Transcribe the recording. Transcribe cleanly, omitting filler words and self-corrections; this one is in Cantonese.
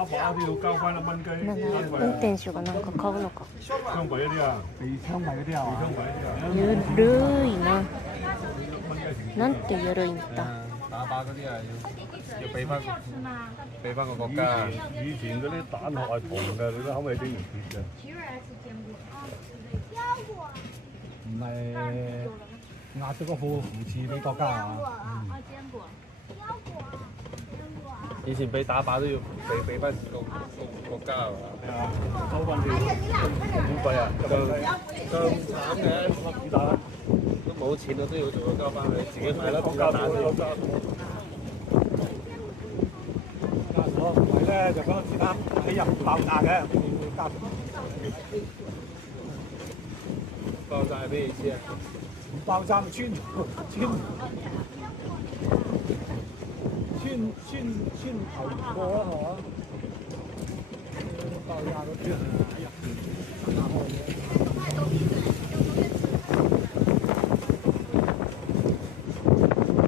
打靶都要交翻1蚊雞。運転手がなんか買うのか。槍斃嗰啲啊，被槍斃嗰啲啊槍斃嗰啲啊。ゆるいな。なんてゆるいんだ。打靶嗰啲啊，要俾翻個國家。以前嗰啲彈殼係銅嘅，你都可唔可以整成鐵嘅？唔係壓咗個副扶持俾國家啊！以前俾打靶都要俾翻個國家係嘛？係啊，收翻啲免費啊，咁慘嘅，子彈都冇錢啦，都要做交翻佢，自己買粒子彈先。我唔係咧，就嗰個子彈喺入爆炸嘅，加爆炸係咩意思啊？唔爆炸咪穿頭過啦，係嘛？爆炸嗰啲喺入邊打開嘅。